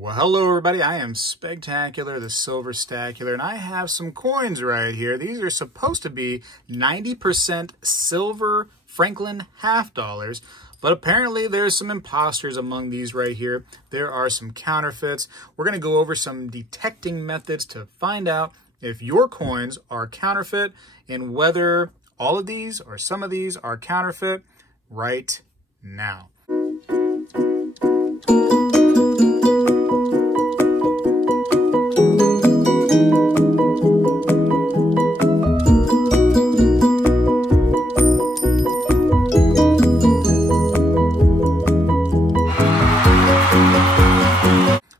Well, hello everybody, I am Spegtacular, the Silver Stacular, and I have some coins right here. These are supposed to be 90% silver Franklin half dollars, but apparently there's some imposters among these right here. There are some counterfeits. We're going to go over some detecting methods to find out if your coins are counterfeit and whether all of these or some of these are counterfeit right now.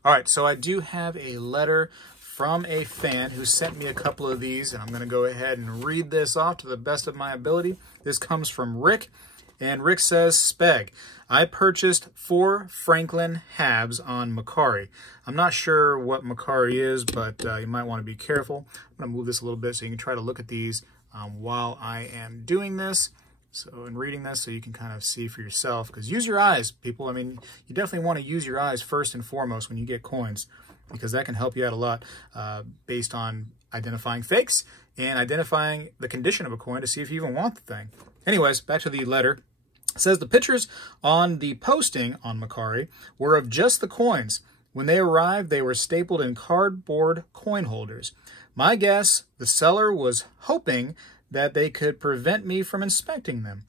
All right, so I do have a letter from a fan who sent me a couple of these, and I'm going to go ahead and read this off to the best of my ability. This comes from Rick, and Rick says, Speg, I purchased 4 Franklin halves on Macari. I'm not sure what Macari is, but you might want to be careful. I'm going to move this a little bit so you can try to look at these while I am doing this. So in reading this, so you can kind of see for yourself, because use your eyes, people. I mean, you definitely want to use your eyes first and foremost when you get coins, because that can help you out a lot based on identifying fakes and identifying the condition of a coin to see if you even want the thing. Anyways, back to the letter. It says the pictures on the posting on Macari were of just the coins. When they arrived, they were stapled in cardboard coin holders. My guess, the seller was hoping that they could prevent me from inspecting them.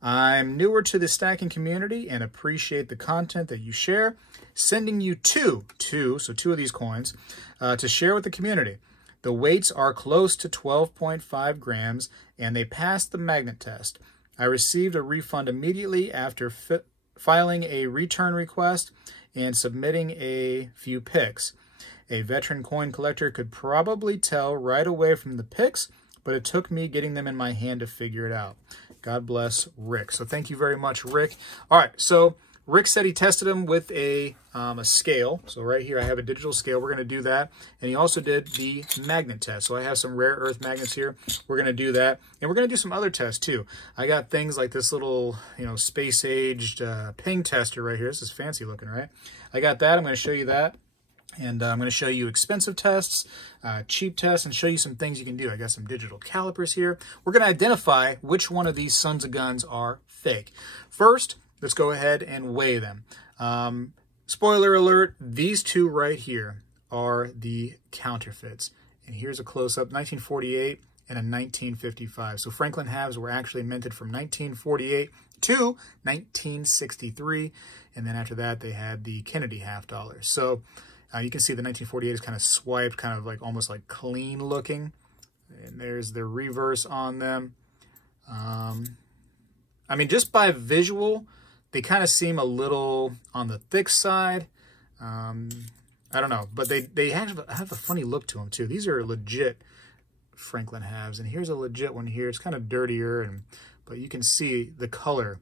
I'm newer to the stacking community and appreciate the content that you share. Sending you two of these coins to share with the community. The weights are close to 12.5 grams and they passed the magnet test. I received a refund immediately after filing a return request and submitting a few pics. A veteran coin collector could probably tell right away from the pics, but it took me getting them in my hand to figure it out. God bless Rick. So thank you very much, Rick. All right, so Rick said he tested them with a scale. So right here I have a digital scale. We're going to do that. And he also did the magnet test. So I have some rare earth magnets here. We're going to do that. And we're going to do some other tests too. I got things like this little, space-aged ping tester right here. This is fancy looking, right? I got that. I'm going to show you that. And I'm going to show you expensive tests, cheap tests, and show you some things you can do. I got some digital calipers here. We're going to identify which one of these sons of guns are fake. First, let's go ahead and weigh them. Spoiler alert, these two right here are the counterfeits. And here's a close-up, 1948 and a 1955. So Franklin halves were actually minted from 1948 to 1963. And then after that, they had the Kennedy half dollars. So you can see the 1948 is kind of swiped, kind of like almost like clean looking. And there's the reverse on them. I mean, just by visual, they kind of seem a little on the thick side. I don't know, but they have a funny look to them too. These are legit Franklin halves, and here's a legit one here. It's kind of dirtier, but you can see the color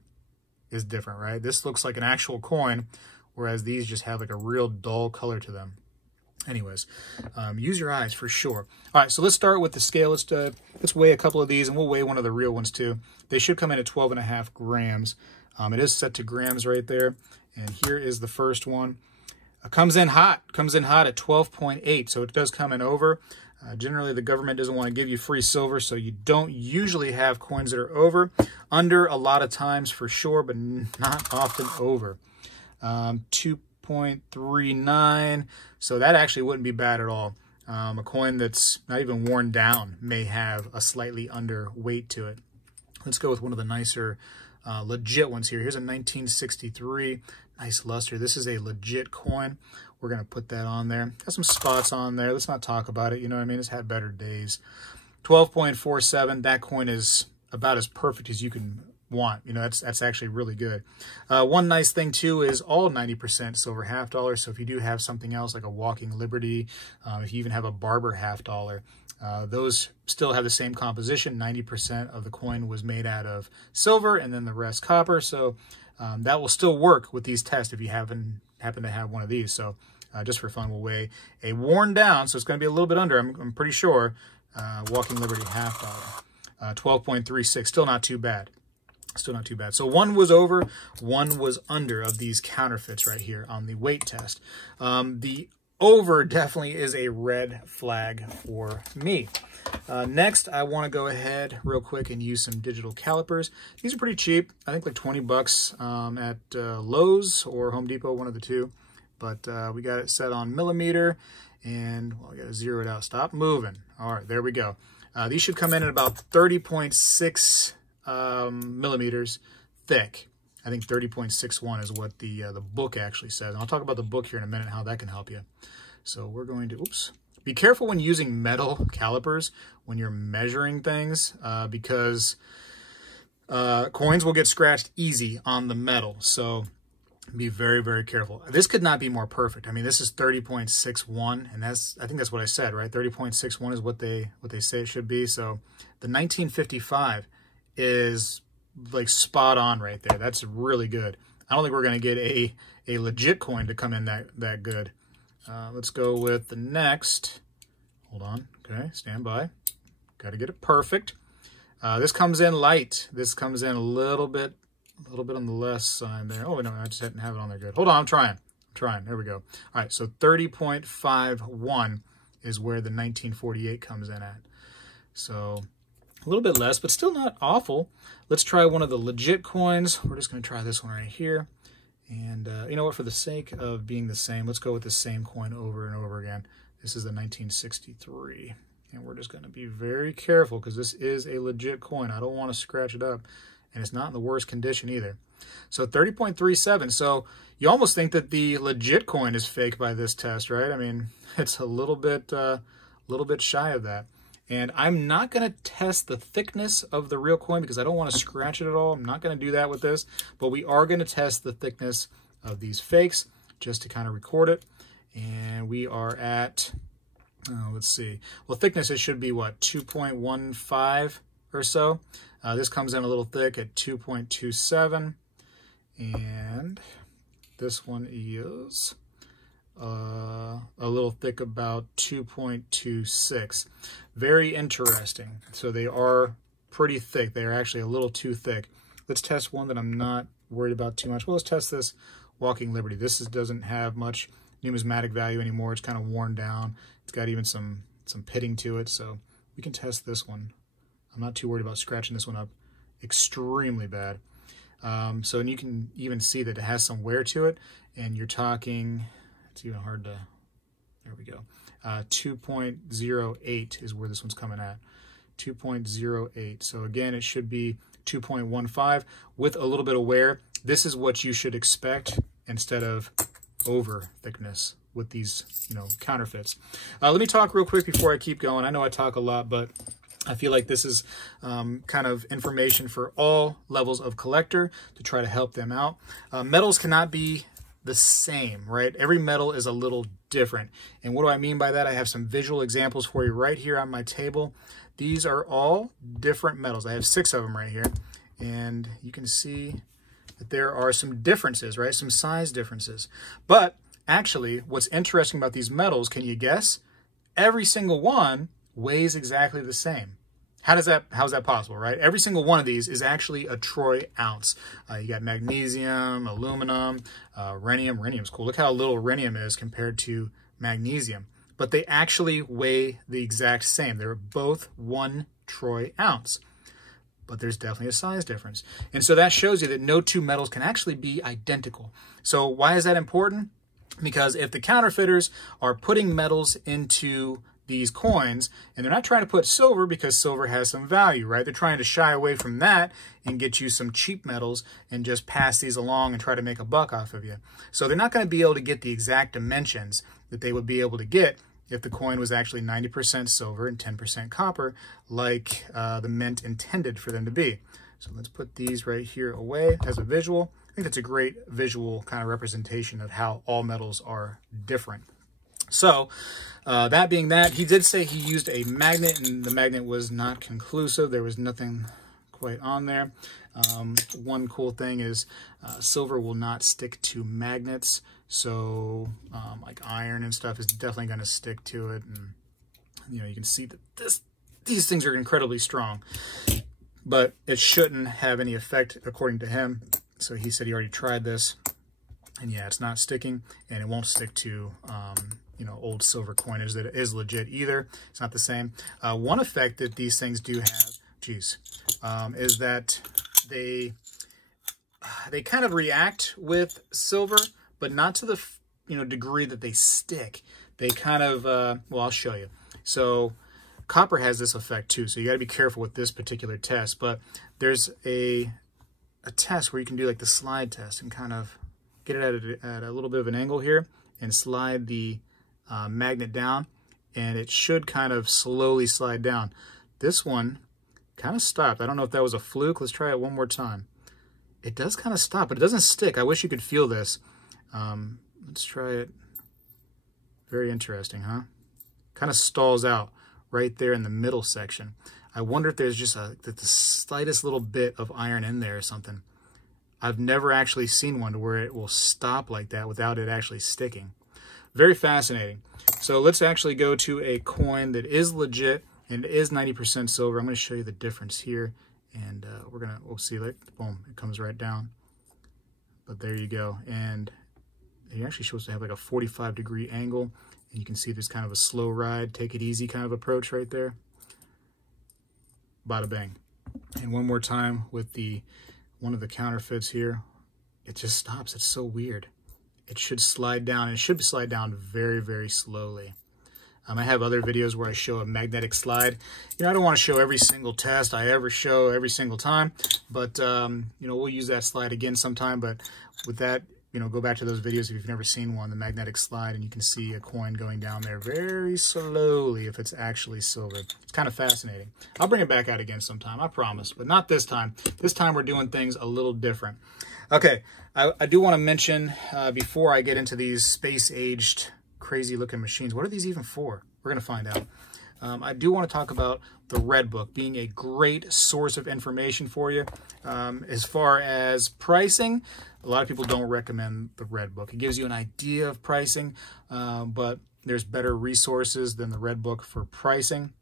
is different, right? This looks like an actual coin, whereas these just have like a real dull color to them. Anyways, use your eyes for sure. All right, so let's start with the scale. Let's weigh a couple of these, and we'll weigh one of the real ones too. They should come in at 12.5 grams. It is set to grams right there. And here is the first one. Comes in hot at 12.8, so it does come in over. Generally, the government doesn't want to give you free silver, so you don't usually have coins that are over. Under a lot of times for sure, but not often over. 2.39, so that actually wouldn't be bad at all. A coin that's not even worn down may have a slightly under weight to it. Let's go with one of the nicer legit ones here. Here's a 1963, nice luster. This is a legit coin. We're going to put that on there. Got some spots on there. Let's not talk about it. You know what I mean? It's had better days. 12.47, that coin is about as perfect as you can want. That's actually really good. One nice thing too is all 90% silver half dollars. So if you do have something else like a Walking Liberty, if you even have a Barber half dollar, those still have the same composition. 90% of the coin was made out of silver and then the rest copper. So that will still work with these tests if you happen to have one of these. So just for fun, we'll weigh a worn down. So it's going to be a little bit under, I'm pretty sure, Walking Liberty half dollar. 12.36, still not too bad. Still not too bad. So one was over, one was under of these counterfeits right here on the weight test. The over definitely is a red flag for me. Next, I want to go ahead real quick and use some digital calipers. These are pretty cheap. I think like 20 bucks at Lowe's or Home Depot, one of the two. But we got it set on millimeter, and well, I got to zero it out. Stop moving. All right, there we go. These should come in at about 30.6 millimeters thick. I think 30.61 is what the book actually says. And I'll talk about the book here in a minute, how that can help you. So we're going to, oops. Be careful when using metal calipers when you're measuring things because coins will get scratched easy on the metal. So be very, very careful. This could not be more perfect. I mean, this is 30.61, and I think that's what I said, right? 30.61 is what they say it should be. So the 1955 is like spot on right there. That's really good. I don't think we're going to get a legit coin to come in that good. Let's go with the next. Hold on. Okay, stand by. Got to get it perfect. This comes in light. This comes in a little bit on the less side there. Oh, no, I just didn't have it on there good. Hold on, I'm trying. There we go. All right, so 30.51 is where the 1948 comes in at. So a little bit less, but still not awful. Let's try one of the legit coins. We're just going to try this one right here. And you know what, for the sake of being the same, let's go with the same coin over and over again. This is the 1963. And we're just going to be very careful because this is a legit coin. I don't want to scratch it up. And it's not in the worst condition either. So 30.37. So you almost think that the legit coin is fake by this test, right? I mean, it's a little bit shy of that. And I'm not going to test the thickness of the real coin because I don't want to scratch it at all. I'm not going to do that with this, but we are going to test the thickness of these fakes just to kind of record it. And we are at, let's see. Well, thickness, it should be what, 2.15 or so. This comes in a little thick at 2.27. And this one is a little thick, about 2.26. Very interesting. So they are pretty thick. They are actually a little too thick. Let's test one that I'm not worried about too much. Well, let's test this Walking Liberty. This doesn't have much numismatic value anymore. It's kind of worn down. It's got even some pitting to it, so we can test this one. I'm not too worried about scratching this one up extremely bad. So and you can even see that it has some wear to it, and you're talking, it's even hard to, there we go. 2.08 is where this one's coming at. 2.08. So again, it should be 2.15 with a little bit of wear. This is what you should expect instead of over thickness with these, counterfeits. Let me talk real quick before I keep going. I know I talk a lot, but I feel like this is kind of information for all levels of collector to try to help them out. Metals cannot be the same, right? Every metal is a little different. And what do I mean by that? I have some visual examples for you right here on my table. These are all different metals. I have 6 of them right here. And you can see that there are some differences, right? Some size differences. But actually, what's interesting about these metals, can you guess? Every single one weighs exactly the same. How's that possible, right? Every single one of these is actually a troy ounce. You got magnesium, aluminum, rhenium. Rhenium's cool. Look how little rhenium is compared to magnesium. But they actually weigh the exact same. They're both 1 troy ounce. But there's definitely a size difference. And so that shows you that no two metals can actually be identical. So why is that important? Because if the counterfeiters are putting metals into these coins, and they're not trying to put silver because silver has some value, right? They're trying to shy away from that and get you some cheap metals and just pass these along and try to make a buck off of you. So they're not going to be able to get the exact dimensions that they would be able to get if the coin was actually 90% silver and 10% copper, like the mint intended for them to be. So let's put these right here away as a visual. I think that's a great visual kind of representation of how all metals are different. So that being that, he did say he used a magnet, and the magnet was not conclusive. There was nothing quite on there. One cool thing is silver will not stick to magnets. So like iron and stuff is definitely going to stick to it. And you can see that these things are incredibly strong. but it shouldn't have any effect according to him. So he said he already tried this, and yeah, it's not sticking, and it won't stick to you know, old silver coinage that is legit either. It's not the same. One effect that these things do have, is that they kind of react with silver, but not to the degree that they stick. They kind of well, I'll show you. So copper has this effect too, so you got to be careful with this particular test. But there's a test where you can do like the slide test and kind of get it at a little bit of an angle here and slide the magnet down, and it should kind of slowly slide down. This one kind of stopped. I don't know if that was a fluke. Let's try it one more time. It does kind of stop, but it doesn't stick. I wish you could feel this. Let's try it. Very interesting, huh? Kind of stalls out right there in the middle section. I wonder if there's just the slightest little bit of iron in there or something. I've never actually seen one to where it will stop like that without it actually sticking. Very fascinating. So let's actually go to a coin that is legit and is 90% silver. I'm going to show you the difference here, and we'll see, like, boom, it comes right down. But there you go. And you're actually supposed to have like a 45-degree angle, and you can see there's kind of a slow ride, take it easy kind of approach right there. Bada bang. And one more time with one of the counterfeits here. It just stops. It's so weird. It should slide down, and it should slide down very, very slowly. I have other videos where I show a magnetic slide. I don't want to show every single test I ever show every single time, but we'll use that slide again sometime. But with that, go back to those videos if you've never seen one, the magnetic slide, and you can see a coin going down there very slowly if it's actually silver. It's kind of fascinating. I'll bring it back out again sometime, I promise, but not this time. This time we're doing things a little different. Okay, I do want to mention, before I get into these space-aged, crazy-looking machines, what are these even for? We're going to find out. I do want to talk about the Red Book being a great source of information for you. As far as pricing, a lot of people don't recommend the Red Book. It gives you an idea of pricing, but there's better resources than the Red Book for pricing.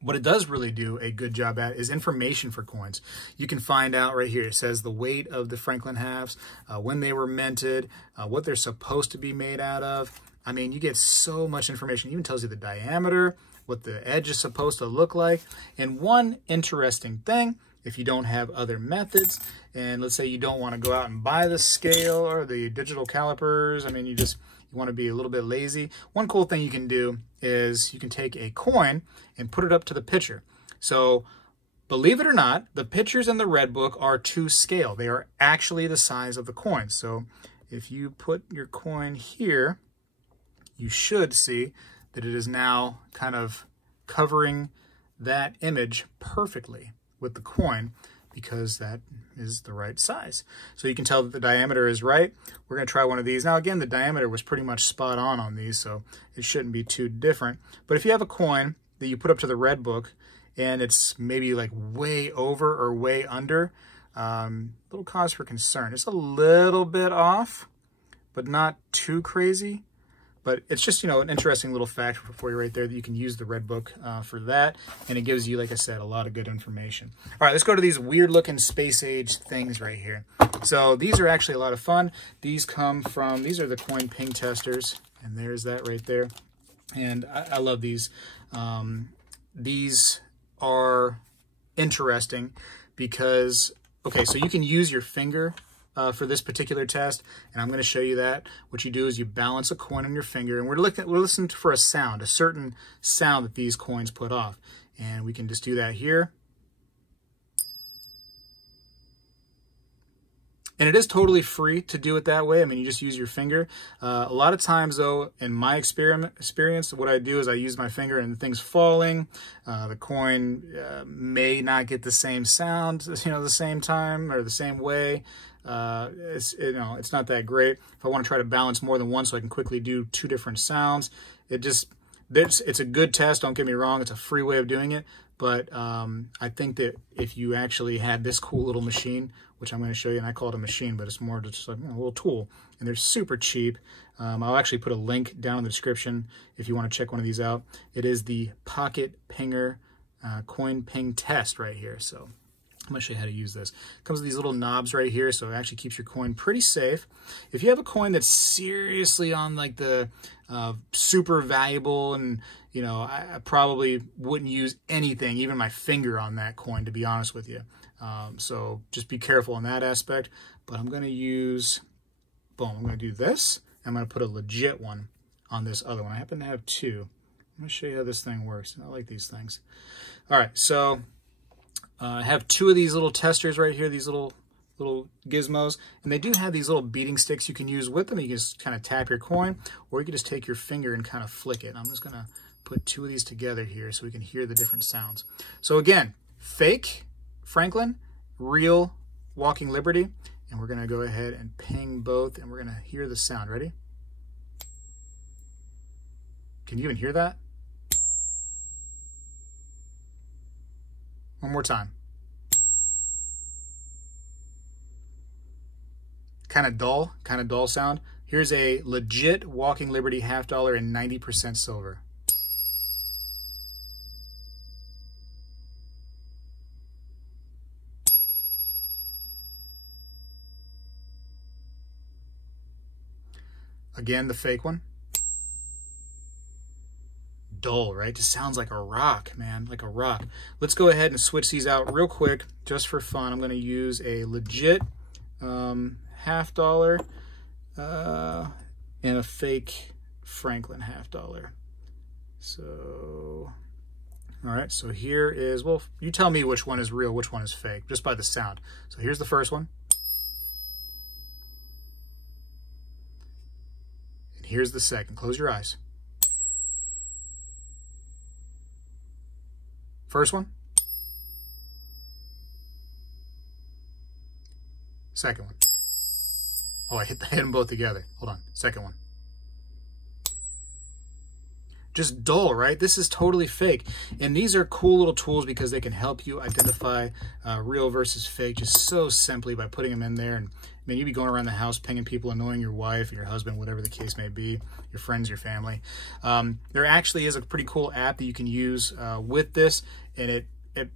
What it does really do a good job at is information for coins. You can find out right here. It says the weight of the Franklin halves, when they were minted, what they're supposed to be made out of. I mean, you get so much information. It even tells you the diameter, what the edge is supposed to look like. And one interesting thing, if you don't have other methods, and let's say you don't want to go out and buy the scale or the digital calipers, I mean, you want to be a little bit lazy. One cool thing you can do is you can take a coin and put it up to the pitcher. So believe it or not, the pitchers in the Red Book are to scale. They are actually the size of the coin. So if you put your coin here, you should see that it is now kind of covering that image perfectly with the coin, because that is the right size. So you can tell that the diameter is right. We're going to try one of these. Now, again, the diameter was pretty much spot on these, so it shouldn't be too different. But if you have a coin that you put up to the Red Book and it's maybe like way over or way under, little cause for concern. It's a little bit off, but not too crazy. But it's just, an interesting little fact for you right there that you can use the Red Book for that. And it gives you, like I said, a lot of good information. All right, let's go to these weird-looking space-age things right here. So these are actually a lot of fun. These are the coin ping testers. And there's that right there. And I love these. These are interesting because, okay, so you can use your finger for this particular test, and I'm going to show you that. What you do is you balance a coin on your finger, and we're listening for a sound, a certain sound that these coins put off, and we can just do that here. And it is totally free to do it that way. I mean, you just use your finger. A lot of times, though, in my experience, what I do is I use my finger and the thing's falling. The coin may not get the same sound, the same time or the same way. It's not that great. If I want to try to balance more than one so I can quickly do two different sounds, it's a good test, don't get me wrong. It's a free way of doing it. But I think that if you actually had this cool little machine, which I'm going to show you, and I call it a machine, but it's more just like a little tool, and they're super cheap. I'll actually put a link down in the description if you want to check one of these out. It is the Pocket Pinger Coin Ping Test right here. So I'm going to show you how to use this. It comes with these little knobs right here, so it actually keeps your coin pretty safe. If you have a coin that's seriously on like the super valuable, and you know, I probably wouldn't use anything, even my finger on that coin, to be honest with you. So just be careful in that aspect. But I'm going to use, boom, I'm going to do this. I'm going to put a legit one on this other one. I happen to have two. I'm going to show you how this thing works. I like these things. All right, so I have two of these little testers right here, these little gizmos, and they do have these little beating sticks you can use with them. You can just kind of tap your coin, or you can just take your finger and kind of flick it. I'm just going to put two of these together here so we can hear the different sounds. So again, fake Franklin, real Walking Liberty, and we're going to go ahead and ping both, and we're going to hear the sound. Ready? Can you even hear that? One more time. Kind of dull sound. Here's a legit Walking Liberty $50 and 90% silver. Again, the fake one. Dull, right? Just sounds like a rock, man, like a rock. Let's go ahead and switch these out real quick just for fun. I'm going to use a legit $50 and a fake Franklin $50. So, all right, so here is, well, you tell me which one is real, which one is fake, just by the sound. So here's the first one. And here's the second. Close your eyes. First one. Second one. Oh, I hit them both together. Hold on. Second one. Just dull, right? This is totally fake. And these are cool little tools because they can help you identify real versus fake just so simply by putting them in there. And I mean, you'd be going around the house pinging people, annoying your wife, your husband, whatever the case may be, your friends, your family. There actually is a pretty cool app that you can use with this, and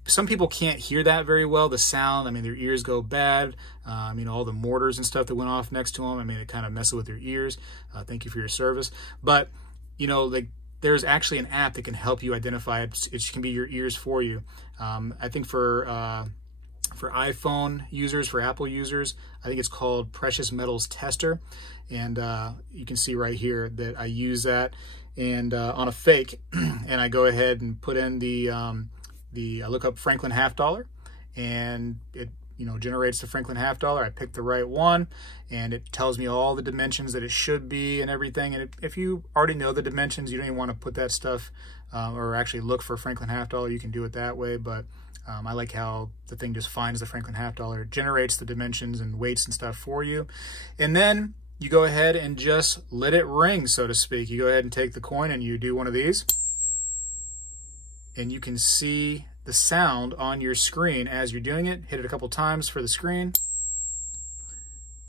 some people can't hear that very well, the sound. I mean, their ears go bad. You know, all the mortars and stuff that went off next to them, I mean, it kind of messes with their ears. Thank you for your service. But, you know, like, there's actually an app that can help you identify it. It can be your ears for you. I think for iPhone users, for Apple users, I think it's called Precious Metals Tester. And you can see right here that I use that and on a fake, and I go ahead and put in I look up Franklin $50, and it, you know, generates the Franklin $50. I pick the right one, and it tells me all the dimensions that it should be and everything. And if you already know the dimensions, you don't even want to put that stuff or actually look for Franklin $50. You can do it that way, but I like how the thing just finds the Franklin $50. It generates the dimensions and weights and stuff for you. And then you go ahead and just let it ring, so to speak. You go ahead and take the coin and you do one of these, and you can see the sound on your screen as you're doing it. Hit it a couple times for the screen,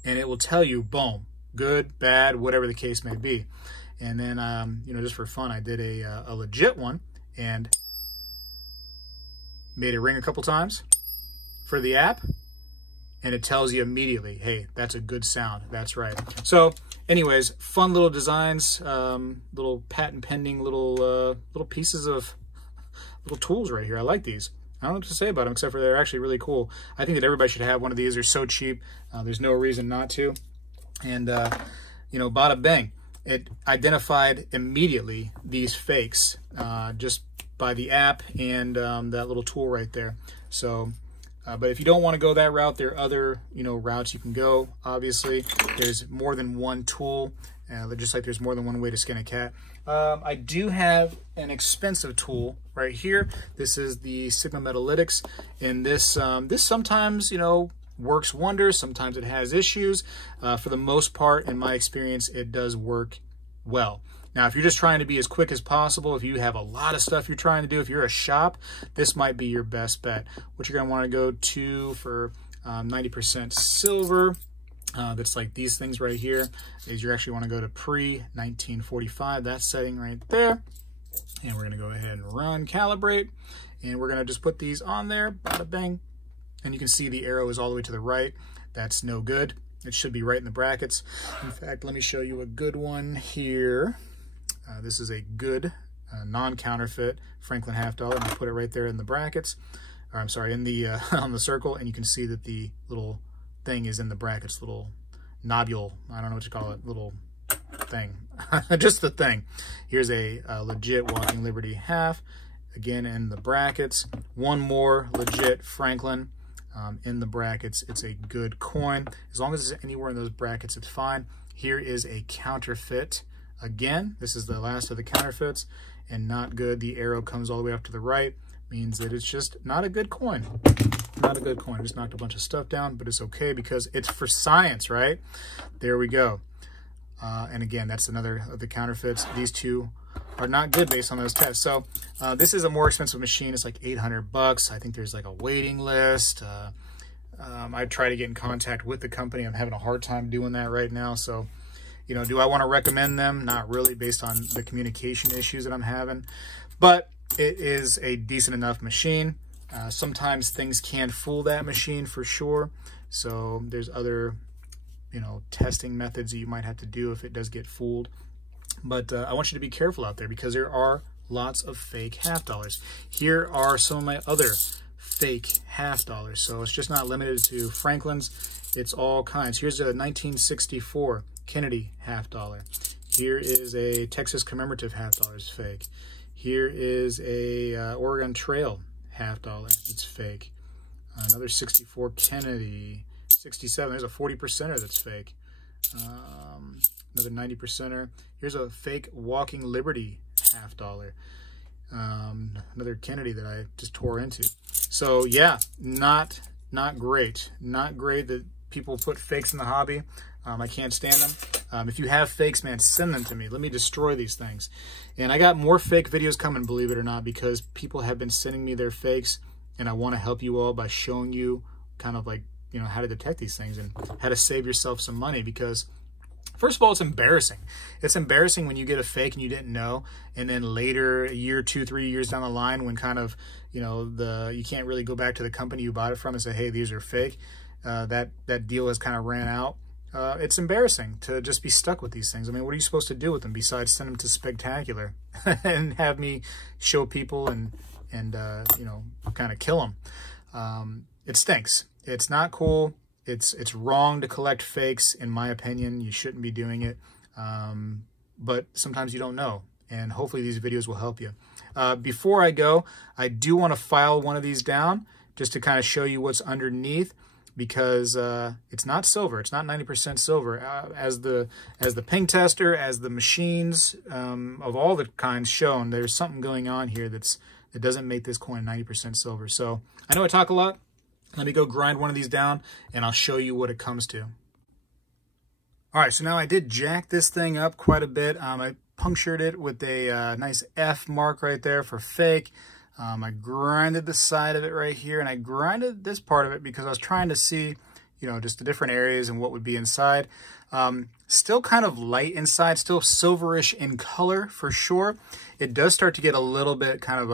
and it will tell you, boom, good, bad, whatever the case may be. And then, you know, just for fun, I did a legit one and made it ring a couple times for the app, and it tells you immediately, hey, that's a good sound. That's right. So anyways, fun little designs, little patent pending little pieces of little tools right here. I like these. I don't know what to say about them except for they're actually really cool. I think that everybody should have one of these. They're so cheap. There's no reason not to. And, you know, bada bang. It identified immediately these fakes just by the app and that little tool right there. So, but if you don't want to go that route, there are other, you know, routes you can go. Obviously, there's more than one tool, just like there's more than one way to skin a cat. I do have an expensive tool right here. This is the Sigma Metalytics, and this sometimes, you know, works wonders. Sometimes it has issues. For the most part, in my experience, it does work well. Now, if you're just trying to be as quick as possible, if you have a lot of stuff you're trying to do, if you're a shop, this might be your best bet. What you're going to want to go to for 90% silver, that's like these things right here, is you actually want to go to pre-1945, that setting right there. And we're going to go ahead and run calibrate, and we're going to just put these on there, bada bang, and you can see the arrow is all the way to the right. That's no good. It should be right in the brackets. In fact, let me show you a good one here. This is a good non-counterfeit Franklin half dollar. I'll put it right there in the brackets, or I'm sorry, in the on the circle, and you can see that the little thing is in the brackets, little nobule, I don't know what you call it, little thing, just the thing. Here's a legit Walking Liberty half, again in the brackets. One more legit Franklin in the brackets. It's a good coin. As long as it's anywhere in those brackets, it's fine. Here is a counterfeit. Again, this is the last of the counterfeits, and not good. The arrow comes all the way up to the right, means that it's just not a good coin. Not a good coin. I just knocked a bunch of stuff down, but it's okay because it's for science, right? There we go. And again, that's another of the counterfeits. These two are not good based on those tests. So this is a more expensive machine. It's like 800 bucks. I think there's like a waiting list. I try to get in contact with the company. I'm having a hard time doing that right now. So, you know, do I want to recommend them? Not really, based on the communication issues that I'm having. But it is a decent enough machine. Sometimes things can fool that machine for sure. So there's other, you know, testing methods that you might have to do if it does get fooled. But I want you to be careful out there because there are lots of fake half dollars. Here are some of my other fake half dollars. So it's just not limited to Franklin's. It's all kinds. Here's a 1964 Kennedy half dollar. Here is a Texas commemorative half dollar. It's fake. Here is a Oregon Trail half dollar. It's fake. Another 64 Kennedy. 67. There's a 40%er that's fake. Another 90%er. Here's a fake Walking Liberty half dollar. Another Kennedy that I just tore into. So yeah, not great. Not great that people put fakes in the hobby. I can't stand them. If you have fakes, man, send them to me. Let me destroy these things. And I got more fake videos coming, believe it or not, because people have been sending me their fakes, and I want to help you all by showing you kind of like, you know, how to detect these things and how to save yourself some money. Because first of all, it's embarrassing. It's embarrassing when you get a fake and you didn't know, and then later, a year, 2, 3 years down the line, when kind of, you know, you can't really go back to the company you bought it from and say, hey, these are fake. That deal has kind of ran out. It's embarrassing to just be stuck with these things. I mean, what are you supposed to do with them besides send them to Spegtacular and have me show people and you know, kind of kill them? It stinks. It's not cool. It's wrong to collect fakes, in my opinion. You shouldn't be doing it. But sometimes you don't know, and hopefully these videos will help you. Before I go, I do want to file one of these down just to kind of show you what's underneath, because it's not silver. It's not 90% silver. As the ping tester, as the machines of all the kinds shown, there's something going on here that doesn't make this coin 90% silver. So I know I talk a lot. Let me go grind one of these down, and I'll show you what it comes to. All right, so now I did jack this thing up quite a bit. I punctured it with a nice F mark right there for fake. I grinded the side of it right here, and I grinded this part of it because I was trying to see, you know, just the different areas and what would be inside. Still kind of light inside, still silverish in color for sure. It does start to get a little bit kind of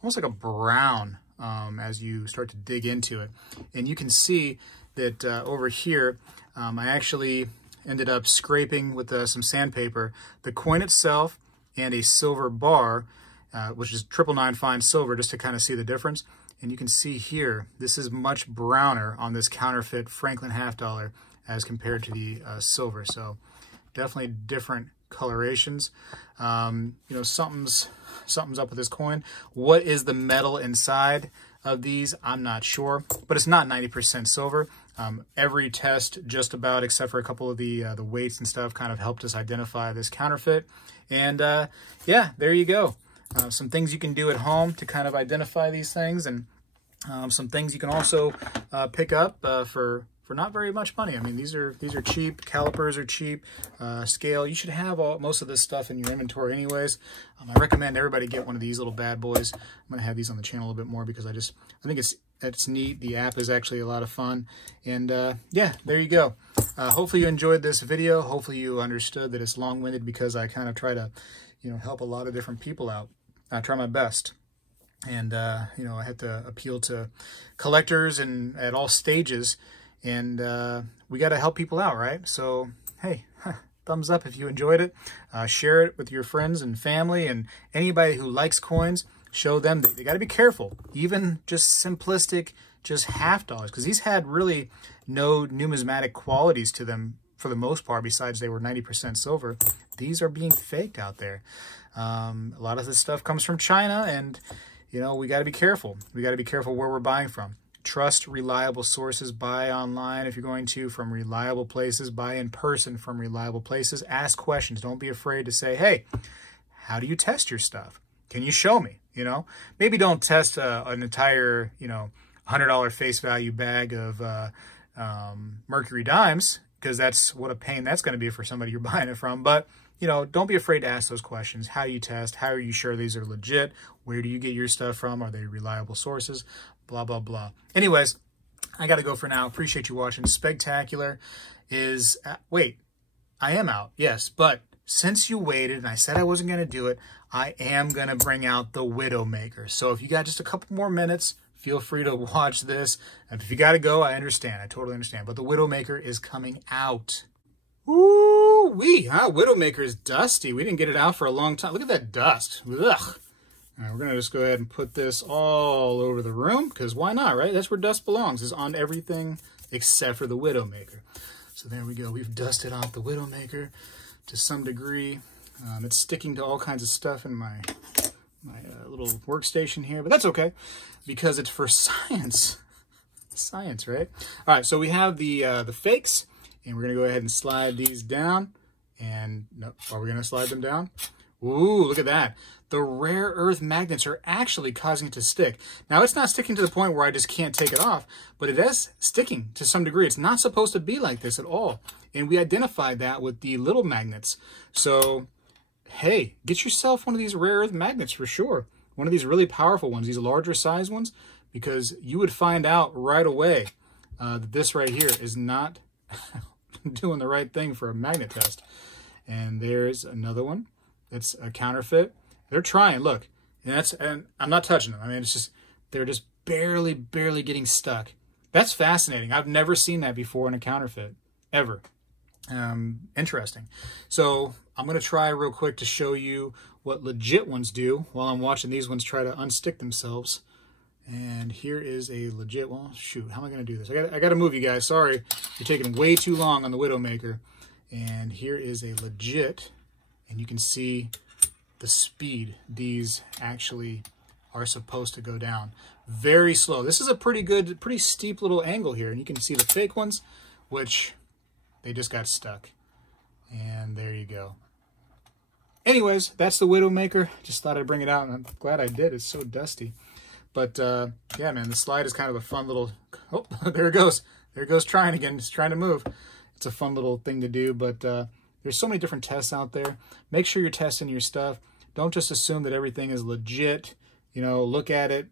almost like a brown as you start to dig into it. And you can see that over here, I actually ended up scraping with some sandpaper the coin itself and a silver bar, which is 999 fine silver, just to kind of see the difference. And you can see here, this is much browner on this counterfeit Franklin half dollar as compared to the silver. So definitely different colorations. You know, something's up with this coin. What is the metal inside of these? I'm not sure, but it's not 90% silver. Every test, just about, except for a couple of the weights and stuff, kind of helped us identify this counterfeit. And yeah, there you go. Some things you can do at home to kind of identify these things, and some things you can also pick up for not very much money. I mean, these are cheap. Calipers are cheap. Scale. You should have most of this stuff in your inventory anyways. I recommend everybody get one of these little bad boys. I'm going to have these on the channel a little bit more because I think it's neat. The app is actually a lot of fun. And yeah, there you go. Hopefully you enjoyed this video. Hopefully you understood that it's long-winded because I kind of try to, you know, help a lot of different people out. I try my best. And, you know, I have to appeal to collectors and at all stages. And we got to help people out, right? So, hey, thumbs up if you enjoyed it. Share it with your friends and family and anybody who likes coins. Show them that they got to be careful. Even just simplistic, just half dollars. Because these had really no numismatic qualities to them for the most part, besides they were 90% silver. These are being faked out there. A lot of this stuff comes from China, and you know, we got to be careful. We got to be careful where we're buying from. Trust reliable sources. Buy online if you're going to, from reliable places. Buy in person from reliable places. Ask questions. Don't be afraid to say, hey, how do you test your stuff? Can you show me? You know, maybe don't test an entire, you know, $100 face value bag of Mercury dimes, because that's what a pain that's going to be for somebody you're buying it from. But you know, don't be afraid to ask those questions. How do you test? How are you sure these are legit? Where do you get your stuff from? Are they reliable sources? Blah, blah, blah. Anyways, I got to go for now. Appreciate you watching. Spegtacular is... wait, I am out. Yes, but since you waited and I said I wasn't going to do it, I am going to bring out the Widowmaker. So if you got just a couple more minutes, feel free to watch this. And if you got to go, I understand. I totally understand. But the Widowmaker is coming out. Ooh-wee, huh? Widowmaker is dusty. We didn't get it out for a long time. Look at that dust. Ugh. All right, we're going to just go ahead and put this all over the room, because why not, right? That's where dust belongs, is on everything except for the Widowmaker. So there we go. We've dusted off the Widowmaker to some degree. It's sticking to all kinds of stuff in my little workstation here, but that's okay, because it's for science. Science, right? All right, so we have the fakes. And we're going to go ahead and slide these down. And, no, are we going to slide them down? Ooh, look at that. The rare earth magnets are actually causing it to stick. Now, it's not sticking to the point where I just can't take it off, but it is sticking to some degree. It's not supposed to be like this at all. And we identified that with the little magnets. So, hey, get yourself one of these rare earth magnets for sure. One of these really powerful ones, these larger size ones, because you would find out right away that this right here is not... doing the right thing for a magnet test. And there's another one that's a counterfeit. They're trying, look, and I'm not touching them. I mean, it's just, they're just barely getting stuck. That's fascinating. I've never seen that before in a counterfeit, ever. Interesting. So I'm going to try real quick to show you what legit ones do while I'm watching these ones try to unstick themselves. And here is a legit, well, shoot, how am I going to do this? I got to move you guys. Sorry, you're taking way too long on the Widowmaker. And here is a legit, and you can see the speed these actually are supposed to go down. Very slow. This is a pretty steep little angle here. And you can see the fake ones, which they just got stuck. And there you go. Anyways, that's the Widowmaker. Just thought I'd bring it out, and I'm glad I did. It's so dusty. But, yeah, man, the slide is kind of a fun little... Oh, there it goes. There it goes trying again. It's trying to move. It's a fun little thing to do, but there's so many different tests out there. Make sure you're testing your stuff. Don't just assume that everything is legit. You know, look at it.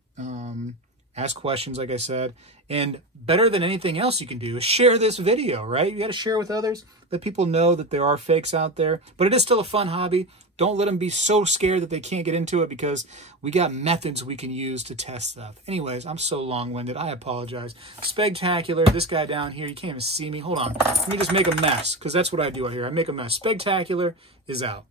Ask questions, like I said. And better than anything else you can do is share this video, right? You got to share with others. Let people know that there are fakes out there. But it is still a fun hobby. Don't let them be so scared that they can't get into it, because we got methods we can use to test stuff. Anyways, I'm so long-winded. I apologize. Spegtacular, this guy down here, you can't even see me. Hold on. Let me just make a mess, because that's what I do out here. I make a mess. Spegtacular is out.